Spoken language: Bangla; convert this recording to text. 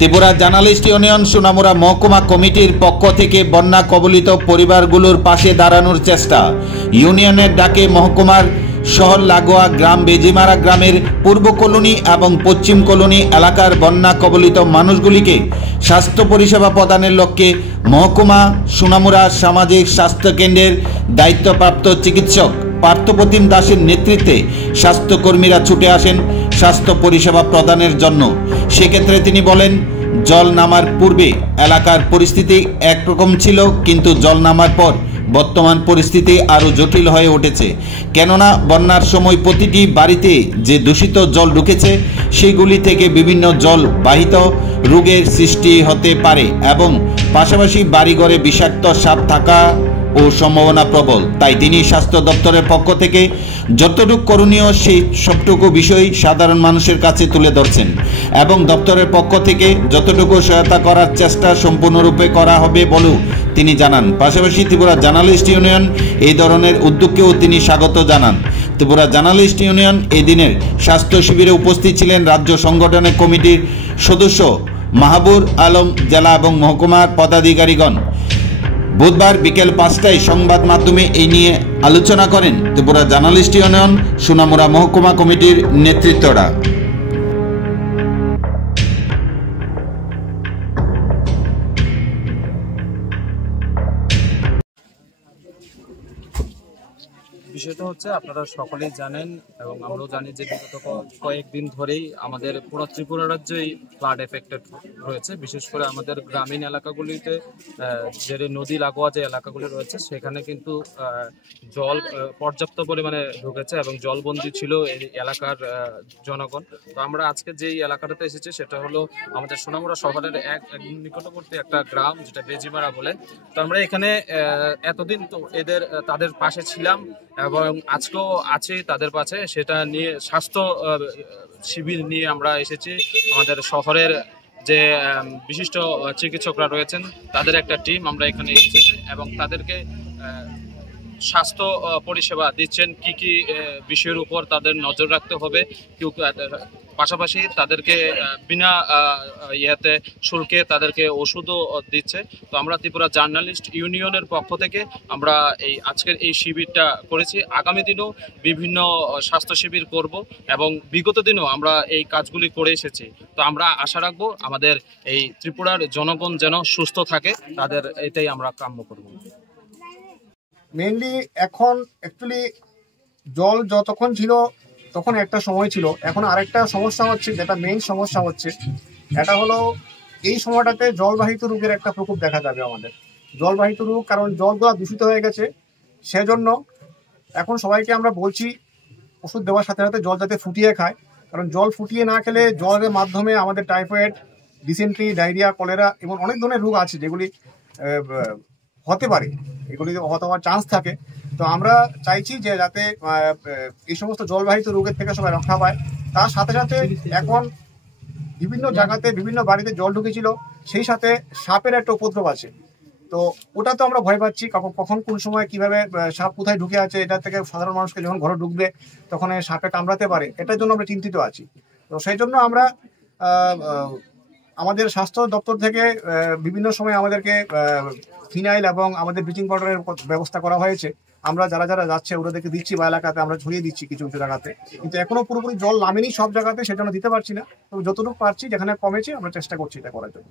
ত্রিপুরা জার্নালিস্ট ইউনিয়ন সোনামুড়া মহকুমা কমিটির পক্ষ থেকে বন্যা কবলিত পরিবারগুলোর পাশে দাঁড়ানোর চেষ্টা। ইউনিয়নের ডাকে মহকুমার শহর লাগোয়া গ্রাম বেজিমারা গ্রামের পূর্ব কলোনি এবং পশ্চিম কলোনি এলাকার বন্যা কবলিত মানুষগুলিকে স্বাস্থ্য পরিষেবা প্রদানের লক্ষ্যে মহকুমা সোনামুড়া সামাজিক স্বাস্থ্য কেন্দ্রের দায়িত্বপ্রাপ্ত চিকিৎসক পার্থপ্রতিম দাসের নেতৃত্বে স্বাস্থ্যকর্মীরা ছুটে আসেন স্বাস্থ্য পরিষেবা প্রদানের জন্য। সেক্ষেত্রে তিনি বলেন, জল নামার পূর্বে এলাকার পরিস্থিতি একরকম ছিল, কিন্তু জল নামার পর বর্তমান পরিস্থিতি আরও জটিল হয়ে উঠেছে। কেননা বন্যার সময় প্রতিটি বাড়িতে যে দূষিত জল ঢুকেছে সেগুলি থেকে বিভিন্ন জল বাহিত রোগের সৃষ্টি হতে পারে এবং পাশাপাশি বাড়িঘরে বিষাক্ত সাপ থাকা ও সম্ভাবনা প্রবল। তাই তিনি স্বাস্থ্য দপ্তরের পক্ষ থেকে যতটুকু করণীয় সেই সবটুকু বিষয় সাধারণ মানুষের কাছে তুলে ধরছেন এবং দপ্তরের পক্ষ থেকে যতটুকু সহায়তা করার চেষ্টা সম্পূর্ণরূপে করা হবে বলেও তিনি জানান। পাশাপাশি ত্রিপুরা জার্নালিস্ট ইউনিয়ন এই ধরনের উদ্যোগকেও তিনি স্বাগত জানান। ত্রিপুরা জার্নালিস্ট ইউনিয়ন এই দিনের স্বাস্থ্য শিবিরে উপস্থিত ছিলেন রাজ্য সংগঠনের কমিটির সদস্য মাহবুব আলম, জেলা এবং মহকুমার পদাধিকারীগণ। বুধবার বিকেল 5টায় সংবাদ মাধ্যমে এই নিয়ে আলোচনা করেন ত্রিপুরা জার্নালিস্ট ইউনিয়ন সোনামুড়া মহকুমা কমিটির নেতৃত্বরা। বিষয়টা হচ্ছে, আপনারা সকলেই জানেন এবং আমরাও জানি যে বিগত কয়েকদিন ধরেই আমাদের পুরো ত্রিপুরা রাজ্যই ফ্লাড এফেক্টেড রয়েছে। বিশেষ করে আমাদের গ্রামীণ এলাকাগুলিতে যে নদী লাগোয়া যে এলাকাগুলি রয়েছে সেখানে কিন্তু জল পর্যাপ্ত পরিমাণে ঢুকেছে এবং জলবন্দী ছিল এই এলাকার জনগণ। তো আমরা আজকে যেই এলাকাটাতে এসেছি সেটা হলো আমাদের সোনামুড়া শহরের এক নিকটবর্তী একটা গ্রাম, যেটা বেজিমারা বলে। তো আমরা এখানে এতদিন তো তাদের পাশে ছিলাম এবং আজকেও আছি তাদের পাশে। সেটা নিয়ে স্বাস্থ্য শিবির নিয়ে আমরা এসেছি। আমাদের শহরের যে বিশিষ্ট চিকিৎসকরা রয়েছেন তাদের একটা টিম আমরা এখানে এসেছি এবং তাদেরকে স্বাস্থ্য পরিষেবা দিচ্ছেন, কি কি বিষয়ের উপর তাদের নজর রাখতে হবে, পাশাপাশি তাদেরকে বিনা শুল্কে তাদেরকে ওষুধও দিচ্ছে। তো আমরা ত্রিপুরা জার্নালিস্ট ইউনিয়নের পক্ষ থেকে আমরা আজকের এই শিবিরটা করেছি। আগামী দিনেও বিভিন্ন স্বাস্থ্য শিবির করব এবং বিগত দিনেও আমরা এই কাজগুলি করে এসেছি। তো আমরা আশা রাখবো আমাদের এই ত্রিপুরার জনগণ যেন সুস্থ থাকে, তাদের এটাই আমরা কাম্য করব। মেইনলি এখন অ্যাকচুয়ালি জল যতক্ষণ ছিল তখন একটা সময় ছিল, এখন আরেকটা সমস্যা হচ্ছে, যেটা মেইন সমস্যা হচ্ছে এটা হলো এই সময়টাতে জলবাহিত রোগের একটা প্রকোপ দেখা যাবে আমাদের। জলবাহিত রোগ, কারণ জলগুলো দূষিত হয়ে গেছে, সেজন্য এখন সবাইকে আমরা বলছি ওষুধ দেওয়ার সাথে সাথে জল যাতে ফুটিয়ে খায়, কারণ জল ফুটিয়ে না খেলে জলের মাধ্যমে আমাদের টাইফয়েড, ডিসেন্ট্রি, ডায়রিয়া, কলেরা এবং অনেক ধরনের রোগ আছে যেগুলি হতে পারে, এগুলি হওয়ার চান্স থাকে। তো আমরা চাইছি যে যাতে এই সমস্ত জলবাহিত রোগের থেকে সবাই রক্ষা পায়। তার সাথে সাথে এখন বিভিন্ন জায়গাতে বিভিন্ন বাড়িতে জল ঢুকেছিল, সেই সাথে সাপের একটা উপদ্রব আছে। তো ওটা তো আমরা ভয় পাচ্ছি, কখন কোন সময় কিভাবে সাপ কোথায় ঢুকে আছে, এটা থেকে সাধারণ মানুষকে যখন ঘরে ঢুকবে তখন সাপে কামড়াতে পারে, এটার জন্য আমরা চিন্তিত আছি। তো সেই জন্য আমরা আমাদের স্বাস্থ্য দপ্তর থেকে বিভিন্ন সময় আমাদেরকে ফিনাইল এবং আমাদের ব্লিচিং পাউডারের ব্যবস্থা করা হয়েছে। আমরা যারা যারা যাচ্ছে ওদেরকে দিচ্ছি, বা এলাকাতে আমরা ছড়িয়ে দিচ্ছি কিছু কিছু জায়গাতে, কিন্তু এখনো পুরোপুরি জল নামেনি সব জায়গাতে, সেজন্য দিতে পারছি না। তবে যতটুকু পারছি, যেখানে কমেছে আমরা চেষ্টা করছি এটা করার জন্য।